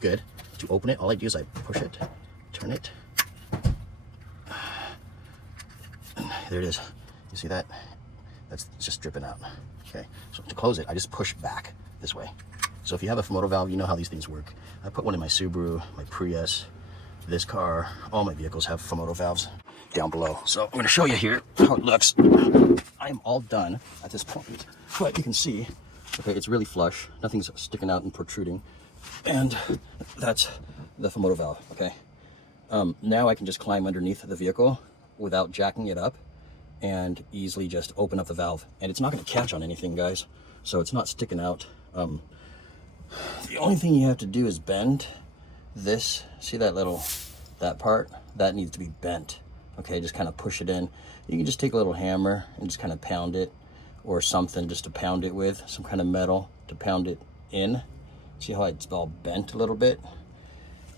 good. To open it, all I do is I push it, turn it. And there it is. You see that? It's just dripping out. Okay, so to close it, I just push back this way. So if you have a Fumoto valve, you know how these things work. I put one in my Subaru, my Prius, this car, all my vehicles have Fumoto valves down below. So I'm gonna show you here how it looks. I am all done at this point, but you can see, okay, it's really flush. Nothing's sticking out and protruding. And that's the Fumoto valve, okay? Now I can just climb underneath the vehicle without jacking it up and easily just open up the valve. And it's not gonna catch on anything, guys. So it's not sticking out. The only thing you have to do is bend this. See that part? That needs to be bent. Okay, just kind of push it in. You can just take a little hammer and just kind of pound it, or something just to pound it with, some kind of metal to pound it in. See how it's all bent a little bit?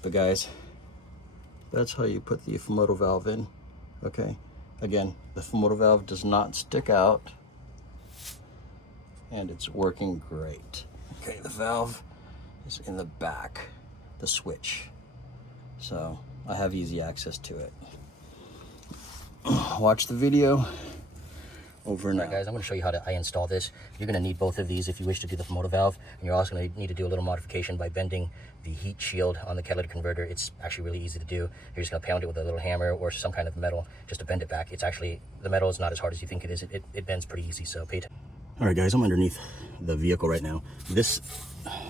But guys, that's how you put the Fumoto valve in, okay? Again, the Fumoto valve does not stick out, and it's working great. Okay, the valve is in the back, the switch. So I have easy access to it. Watch the video over and out. Guys, I'm going to show you how I install this. You're going to need both of these if you wish to do the Fumoto valve, and you're also going to need to do a little modification by bending the heat shield on the catalytic converter. It's actually really easy to do. You're just going to pound it with a little hammer or some kind of metal just to bend it back. It's actually, the metal is not as hard as you think it is. It bends pretty easy, so pay attention. All right, guys, I'm underneath the vehicle right now. This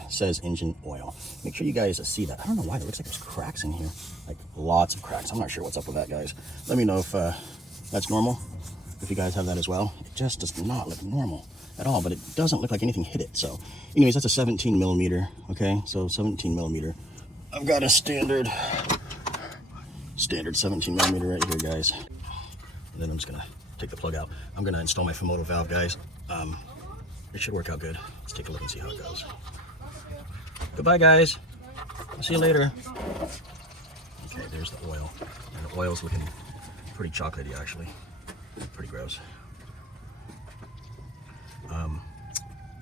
says engine oil. Make sure you guys see that. I don't know why, it looks like there's cracks in here, like lots of cracks. I'm not sure what's up with that, guys. Let me know if that's normal, if you guys have that as well. It just does not look normal at all, but it doesn't look like anything hit it. So anyways, that's a 17 millimeter, okay? So 17 millimeter. I've got a standard 17 millimeter right here, guys. And then I'm just gonna take the plug out. I'm gonna install my Fumoto valve, guys. It should work out good. Let's take a look and see how it goes. Goodbye, guys. I'll see you later. Okay, there's the oil. And the oil's looking pretty chocolatey, actually. Pretty gross.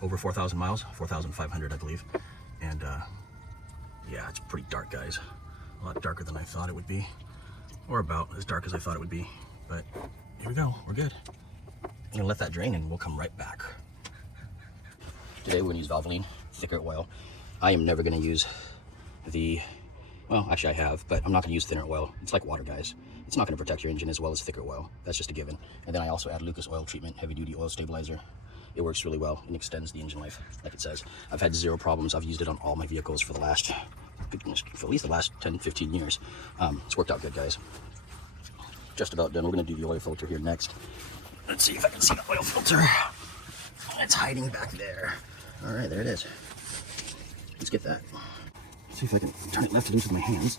Over 4,000 miles, 4,500, I believe. And yeah, it's pretty dark, guys. A lot darker than I thought it would be, or about as dark as I thought it would be. But here we go, we're good. I'm gonna let that drain and we'll come right back. Today we're gonna use Valvoline thicker oil. I am never gonna use well, actually I have, but I'm not gonna use thinner oil. It's like water, guys. It's not gonna protect your engine as well as thicker oil. That's just a given. And then I also add Lucas oil treatment, heavy duty oil stabilizer. It works really well and extends the engine life, like it says. I've had zero problems. I've used it on all my vehicles for the last, for at least the last 10, 15 years. It's worked out good, guys. Just about done. We're gonna do the oil filter here next. Let's see if I can see the oil filter. It's hiding back there. All right, there it is. Let's get that. Let's see if I can turn it left and loose with my hands.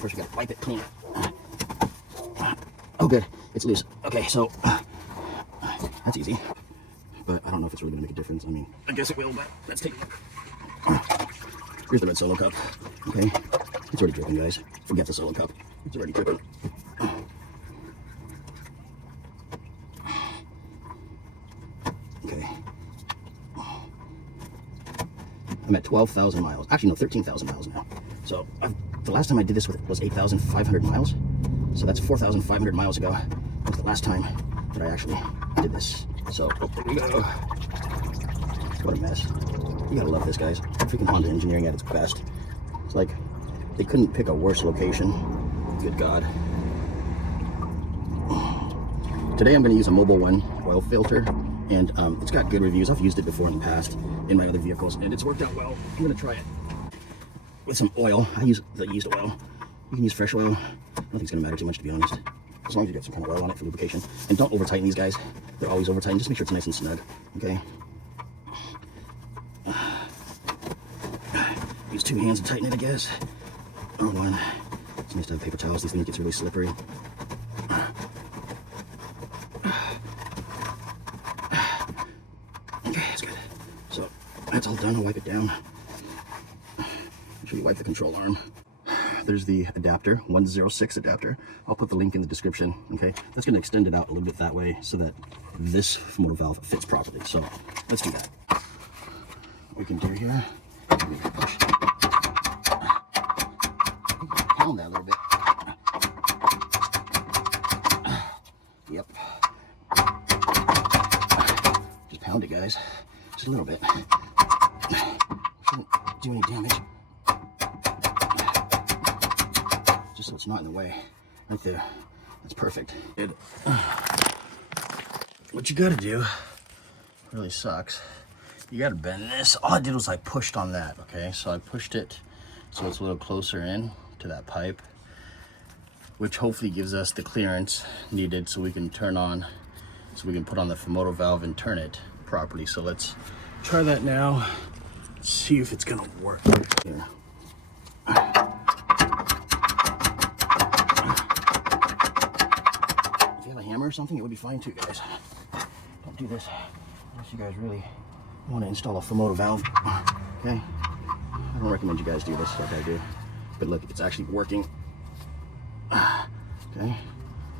First, we gotta wipe it clean. Oh, good. It's loose. Okay, so that's easy. But I don't know if it's really gonna make a difference. I mean, I guess it will, but let's take a look. Here's the red Solo cup. Okay, it's already dripping, guys. Forget the Solo cup. It's already dripping. Okay. I'm at 12,000 miles. Actually, no, 13,000 miles now. So the last time I did this was 8,500 miles. So that's 4,500 miles ago. That was the last time that I actually did this. So there we go. What a mess. You gotta love this, guys. Freaking Honda engineering at its best. It's like they couldn't pick a worse location. Good God. Today I'm going to use a Mobil 1 oil filter, and it's got good reviews. I've used it before in the past in my other vehicles, and it's worked out well. I'm going to try it with some oil. I use the used oil. You can use fresh oil. I don't think it's going to matter too much, to be honest, as long as you get some kind of oil on it for lubrication. And don't over tighten these, guys. They're always over tightened. Just make sure it's nice and snug, okay? Use two hands to tighten it, I guess, or one. It's nice to have paper towels. These things get really slippery. Okay, that's good. So that's all done. I'll wipe it down. Make sure you wipe the control arm. There's the adapter, 106 adapter. I'll put the link in the description, okay? That's gonna extend it out a little bit that way so that this Fumoto valve fits properly. So let's do that. What we can do here, push guys, just a little bit. Shouldn't do any damage. Just so it's not in the way. Right there. That's perfect. What you gotta do, really sucks, you gotta bend this. All I did was I pushed on that, okay? So I pushed it so it's a little closer in to that pipe, which hopefully gives us the clearance needed so we can turn on, so we can put on the Fumoto valve and turn it properly. So let's try that now. See if it's gonna work here. If you have a hammer or something, it would be fine too, guys. Don't do this unless you guys really want to install a Fumoto valve. Okay? I don't recommend you guys do this like I do. But look, it's actually working. Okay?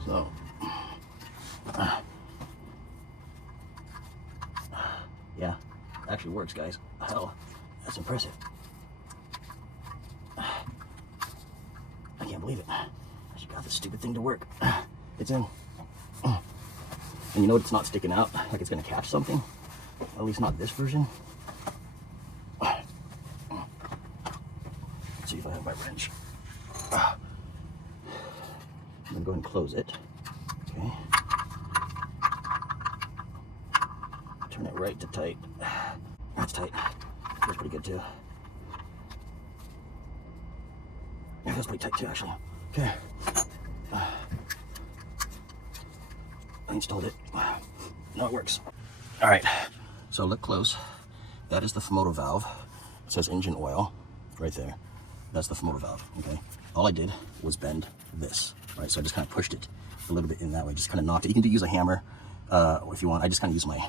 So yeah, it actually works, guys. Hell, that's impressive. I can't believe it. I just got this stupid thing to work. It's in. And you know it's not sticking out like it's gonna catch something? At least not this version. Let's see if I have my wrench. I'm gonna go ahead and close it. Okay. Turn it right to tight. That's tight. Feels pretty good too. It feels pretty tight too, actually. Okay. I installed it. No, it works. All right, so look close. That is the Fumoto valve. It says engine oil right there. That's the Fumoto valve, okay? All I did was bend this, right? So I just kind of pushed it a little bit in that way, just kind of knocked it. You can use a hammer if you want. I just kind of use my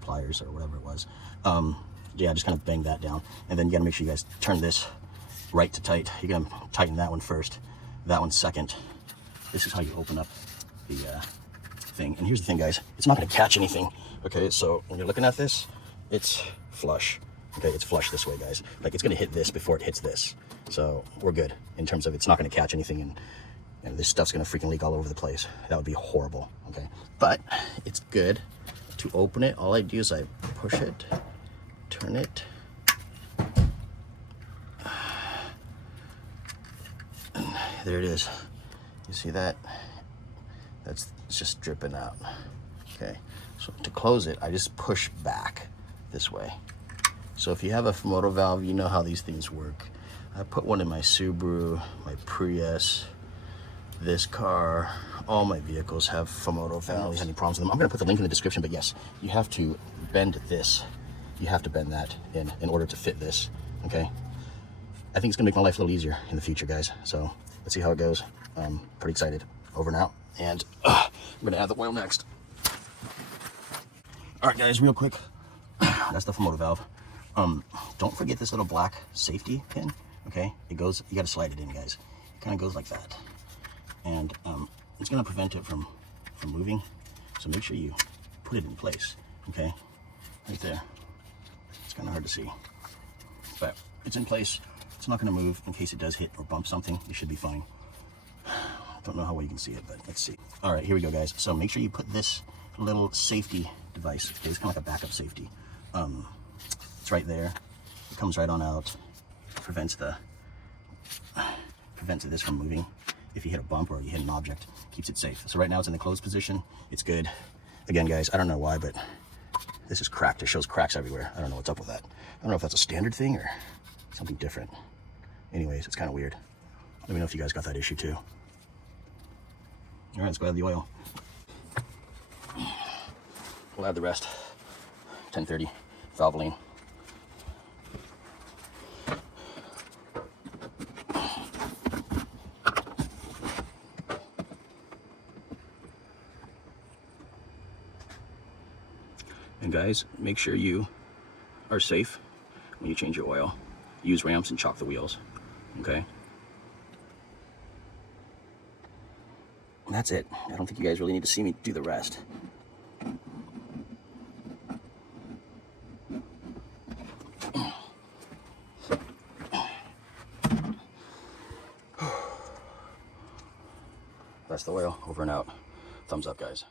pliers or whatever it was. Yeah, just kind of bang that down. And then you gotta make sure you guys turn this right to tight. You're gonna tighten that one first, that one second. This is how you open up the thing. And here's the thing, guys, it's not gonna catch anything, okay? So when you're looking at this, it's flush, okay? It's flush this way, guys. Like, it's gonna hit this before it hits this. So we're good in terms of it's not gonna catch anything, and this stuff's gonna freaking leak all over the place. That would be horrible, okay? But it's good to open it. All I do is I push it, turn it, and there it is. You see that? It's just dripping out. Okay, so to close it, I just push back this way. So if you have a Fumoto valve, you know how these things work. I put one in my Subaru, my Prius, this car. All my vehicles have Fumoto valves. I don't really have any problems with them. I'm gonna put the link in the description, but yes, you have to bend this. You have to bend that in order to fit this, okay? I think it's gonna make my life a little easier in the future, guys. So let's see how it goes. Pretty excited. Over and out. And I'm gonna add the oil next. All right, guys, real quick. That's the Fumoto valve. Don't forget this little black safety pin, okay? It goes, you gotta slide it in, guys. It kind of goes like that. And it's gonna prevent it from moving. So make sure you put it in place, okay? Right there. It's kind of hard to see, but it's in place. It's not gonna move. In case it does hit or bump something, you should be fine. Don't know how well you can see it, but let's see. All right, here we go, guys. So make sure you put this little safety device. Okay, it's kind of like a backup safety. It's right there. It comes right on out. Prevents this from moving. If you hit a bump or you hit an object, keeps it safe. So right now it's in the closed position. It's good. Again, guys, I don't know why, but this is cracked. It shows cracks everywhere. I don't know what's up with that. I don't know if that's a standard thing or something different. Anyways, it's kind of weird. Let me know if you guys got that issue too. All right, let's go add the oil. We'll add the rest. 1030 Valvoline. And guys, make sure you are safe when you change your oil. Use ramps and chock the wheels, okay? That's it. I don't think you guys really need to see me do the rest. That's the oil. Over and out. Thumbs up, guys.